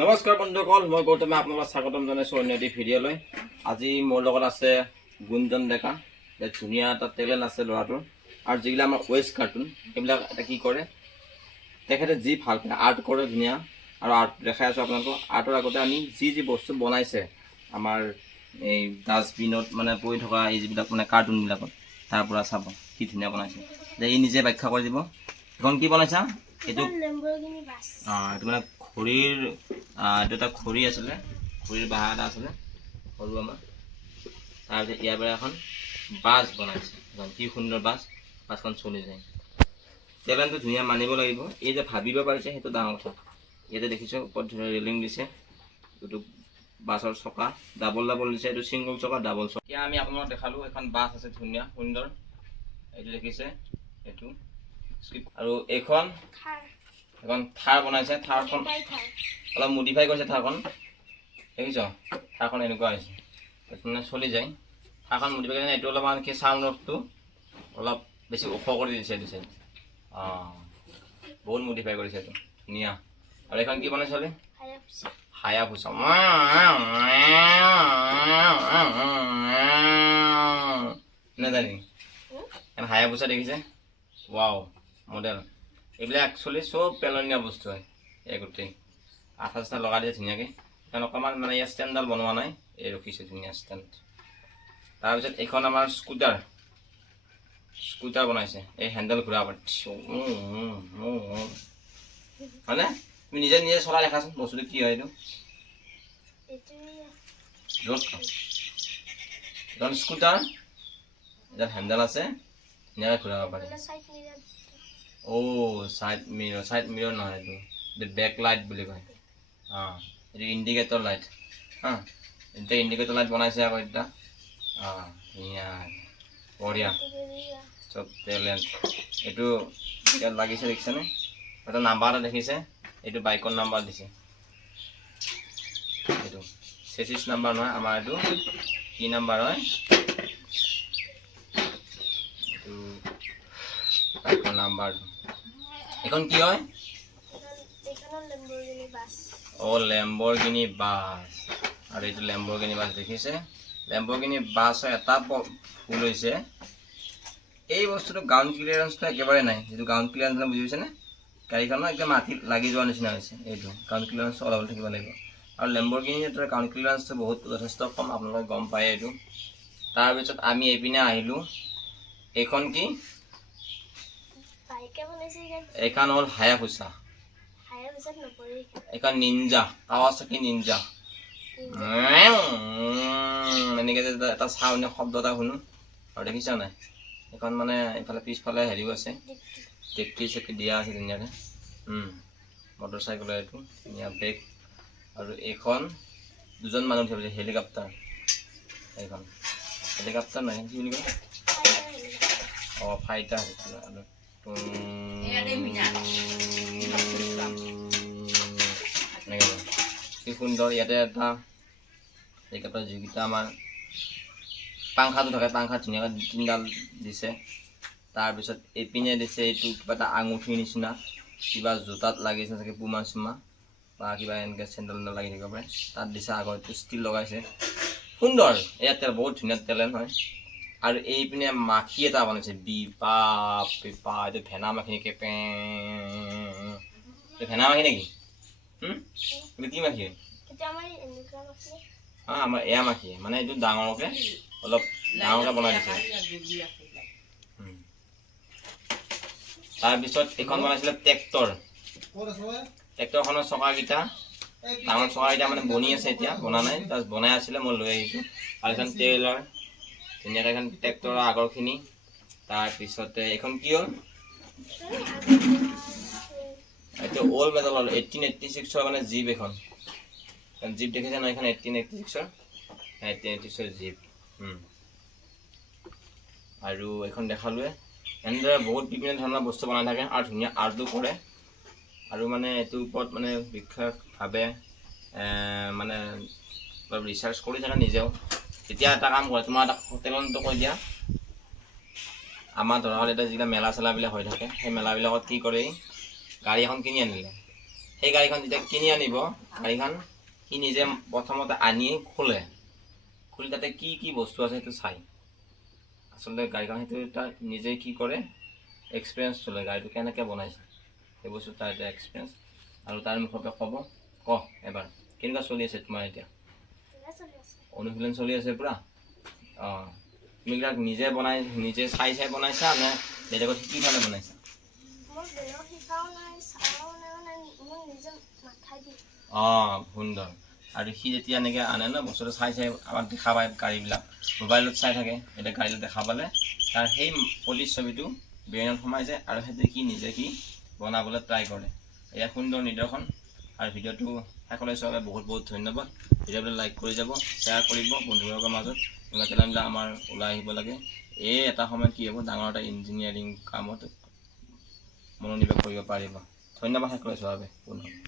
নমস্কাৰ বন্ধুসকল, মই গৌতমে আপোনালোকক স্বাগতম জনাইছোঁ অন্য এটি ভিডিঅ'লৈ। আজি মোৰ লগত আছে গুঞ্জন ডেকা। ধুনীয়া এটা টেলেণ্ট আছে ল'ৰাটোৰ। আৰু যিবিলাক আমাৰ ৱেষ্ট কাৰ্টুন সেইবিলাক এটা কি কৰে, তেখেতে যি ভাল পায় আৰ্ট কৰে ধুনীয়া। আৰু আৰ্ট দেখাই আছোঁ আপোনালোকক। আৰ্টৰ আগতে আমি যি বস্তু বনাইছে আমাৰ এই ডাষ্টবিনত মানে পৰি থকা এই যিবিলাক মানে কাৰ্টুনবিলাকত, তাৰ পৰা চাব কি ধুনীয়া বনাইছে। ই নিজে ব্যাখ্যা কৰি দিব। এখন কি বনাইছা? এইটো এইটো মানে খৰিৰ, এইটো এটা খৰি আছিলে, খৰিৰ বাঁহ এটা আছিলে সৰু আমাৰ। তাৰপিছত ইয়াৰ পৰা এখন বাছ বনাইছে, কি সুন্দৰ বাছখন চলি যায়। টেলেণ্টটো ধুনীয়া, মানিব লাগিব। এই যে ভাবিব পাৰিছে সেইটো ডাঙৰ কথা। ইয়াতে দেখিছোঁ ওপৰত ৰেলিং দিছে, এইটো বাছৰ চকা ডাবল দিছে, এইটো ছিংগল চকা ডাবল চকা। এতিয়া আমি আপোনালোকক দেখালোঁ এখন বাছ আছে ধুনীয়া সুন্দৰ, এইটো দেখিছে এইটো। আৰু এখন থাৰ বনাইছে, থাৰখন অলপ মডিফাই কৰিছে। থাৰখন দেখিছ, থাৰখন এনেকুৱা হৈছে, মানে চলি যায়। থাৰখন মডিফাই কৰিছে, এইটো অলপমান কি চাউণ্ডটো অলপ বেছি ওখ কৰি দিছে দিছে। বহুত মডিফাই কৰিছে এইটো, ধুনীয়া। আৰু এইখন কি বনাইছে ছোৱালী? হায়াবুছা। নাজানি হায়াবুছা দেখিছে? Wow model. এইবিলাক একচুৱেলি চব পেলনীয়া বস্তু হয়। এই গোটেই আঠা চাঠা লগাই দিছে ধুনীয়াকৈ। কাৰণ অকণমান মানে ইয়াৰ ষ্টেণ্ডডাল বনোৱা নাই, এই ৰখিছে ধুনীয়া ষ্টেণ্ড। তাৰপিছত এইখন আমাৰ স্কুটাৰ বনাইছে, এই হেণ্ডেল ঘূৰাব হয়নে? তুমি নিজে চলাই দেখাচোন বস্তুটো কি হয়। এইটো এখন স্কুটাৰ, এডাল হেণ্ডেল আছে, ধুনীয়াকৈ ঘূৰাব পাৰি। চাইড মিৰৰ নহয়, এইটো বেক লাইট বুলি কয়। এইটো ইণ্ডিকেটৰ লাইট। এতিয়া ইণ্ডিকেটৰ লাইট বনাইছে আকৌ এতিয়া। ধুনীয়া বঢ়িয়া, চব টেলেণ্ট। এইটো ইয়াত লাগিছে দেখিছেনে? এটা নাম্বাৰ এটা দেখিছে, এইটো বাইকৰ নাম্বাৰ দিছে। এইটো চেচিছ নাম্বাৰ নহয়, আমাৰ এইটো কি নাম্বাৰ হয়, এইটো বাইকৰ নাম্বাৰটো। এখন কি হয়? Lamborghini bus. আৰু এইটো লেম্বৰগিনি বাছ দেখিছে? লেম্বৰগিনি বাছৰ এটা ভুল হৈছে, এই বস্তুটো গ্ৰাউণ্ড ক্লিয়াৰেঞ্চটো একেবাৰে নাই। যিটো গ্ৰাউণ্ড ক্লিয়াৰেঞ্চ বুজি পাইছেনে? গাড়ীখনৰ একদম মাটিত লাগি যোৱাৰ নিচিনা হৈছে। এইটো গ্ৰাউণ্ড ক্লিয়াৰেঞ্চটো অলপ থাকিব লাগিব। আৰু লেম্বৰগিনিৰ গ্ৰাউণ্ড ক্লিয়াৰেঞ্চটো যথেষ্ট কম, আপোনালোকে গম পায় এইটো। তাৰপিছত আমি এইপিনে আহিলোঁ, এইখন কি? এইখন হ'ল হায়াবুছা। এইখন নিনজা, কাৱাচাকি নিনজা। এনেকৈ যে এটা চাউণ্ড শব্দ এটা শুনো। আৰু দেখিছা নাই? এইখন মানে এইফালে পিছফালে হেৰিও আছে, টেক্কি চেক্কি দিয়া আছে ধুনীয়াকৈ। মটৰ চাইকেলৰ এইটো ধুনীয়া ব্ৰেক। আৰু এইখন দুজন মানুহ উঠিছে, হেলিকপ্টাৰ। এইখন হেলিকপ্টাৰ নহয়, কি বুলি কয়? ফাইটাৰ। কি সুন্দৰ। ইয়াতে এটা হেলিকপ্টাৰ যিকেইটা আমাৰ পাংখাটো থাকে, পাংখা ধুনীয়াকৈ 3ডাল দিছে। তাৰপিছত এইপিনে দিছে এইটো কিবা এটা আঙুঠিৰ নিচিনা, কিবা জোতাত লাগিছে চাগে, পুমা চুমা বা কিবা এনেকৈ চেণ্ডেল লাগি থাকিব পাৰে, তাত দিছে। আগত ষ্টিল লগাইছে, সুন্দৰ। ইয়াত বহুত ধুনীয়া টেলেণ্ট হয়। আৰু এইপিনে মাখি এটা বনাইছে, পিপা। এইটো ভেনা মাখি নেকি? ভেনা মাখি নেকি? এইটো কি মাখি হয়? আমাৰ এয়া মাখি, মানে এইটো ডাঙৰকৈ অলপ ডাঙৰকৈ বনাই দিছে। তাৰপিছত এইখন বনাইছিলে ট্ৰেক্টৰখনৰ চকাকেইটা, ডাঙৰ চকাকেইটা মানে বনি আছে, এতিয়া বনা নাই, জাষ্ট বনাই আছিলে, মই লৈ আহিছোঁ। আৰু এখন ট্ৰেইলাৰ, ধুনীয়াকৈ এখন ট্ৰেক্টৰৰ আগৰখিনি। তাৰপিছতে এইখন কি হ'ল? এইটো অল্ড মডেলৰ 1886ৰ মানে জীপ। এখন জীপ দেখিছে ন? এইখন 1886ৰ জীপ। আৰু এইখন দেখালোৱে। এনেদৰে বহুত বিভিন্ন ধৰণৰ বস্তু বনাই থাকে আৰু ধুনীয়া আৰ্টো কৰে। আৰু মানে এইটোৰ ওপৰত মানে বিশেষভাৱে মানে অলপ ৰিচাৰ্চ কৰি থাকে নিজেও। এতিয়া এটা কাম কৰে, তোমাৰ এটা টেলেণ্টটো কৈ দিয়া। আমাৰ ধৰা হ'ল এতিয়া যিবিলাক মেলা চেলাবিলাক হৈ থাকে, সেই মেলাবিলাকত কি কৰে, গাড়ী এখন কিনি আনিলে, সেই গাড়ীখন যেতিয়া কিনি আনিব গাড়ীখন সি নিজে প্ৰথমতে আনি খোলে খুলি তাতে কি কি বস্তু আছে সেইটো চাই আচলতে গাড়ীখন সেইটো তাৰ নিজে কি কৰে এক্সপিৰিয়েঞ্চ চলে গাড়ীটো কেনেকৈ বনাইছে সেই বস্তু তাৰ এটা এক্সপিৰিয়েঞ্চ আৰু তাৰ মুখতে ক'ব এবাৰ কেনেকুৱা চলি আছে তোমাৰ এতিয়া অনুশীলন চলি আছে পুৰা অঁ তুমি এইবিলাক নিজে বনাই নিজে চাই বনাইছা নে বেলেগত শিকি ফালে বনাইছা অঁ সুন্দৰ আৰু সি যেতিয়া এনেকৈ আনে ন বস্তুটো চাই আমাক দেখা পায় গাড়ীবিলাক মোবাইলত চাই থাকে এতিয়া গাড়ীত দেখা পালে তাৰ সেই প্ৰতিচ্ছবিটো ব্ৰেইনত সোমাই যায় আৰু সেইটো সি নিজে কি বনাবলৈ ট্ৰাই কৰে এয়া সুন্দৰ নিদৰ্শন আৰু ভিডিঅ'টো শেষলৈ চোৱাৰ বাবে বহুত বহুত ধন্যবাদ ভিডিঅ'বিলাক লাইক কৰি যাব শ্বেয়াৰ কৰিব বন্ধুবৰ্গৰ মাজত এনেকুৱা টেলেণ্টবিলাক আমাৰ ওলাই আহিব লাগে এই এটা সময়ত কি হ'ব ডাঙৰ এটা ইঞ্জিনিয়াৰিং কামত মনোনিৱেশ কৰিব পাৰিব ধন্যবাদ শেষলৈ চোৱাৰ বাবে পুনৰ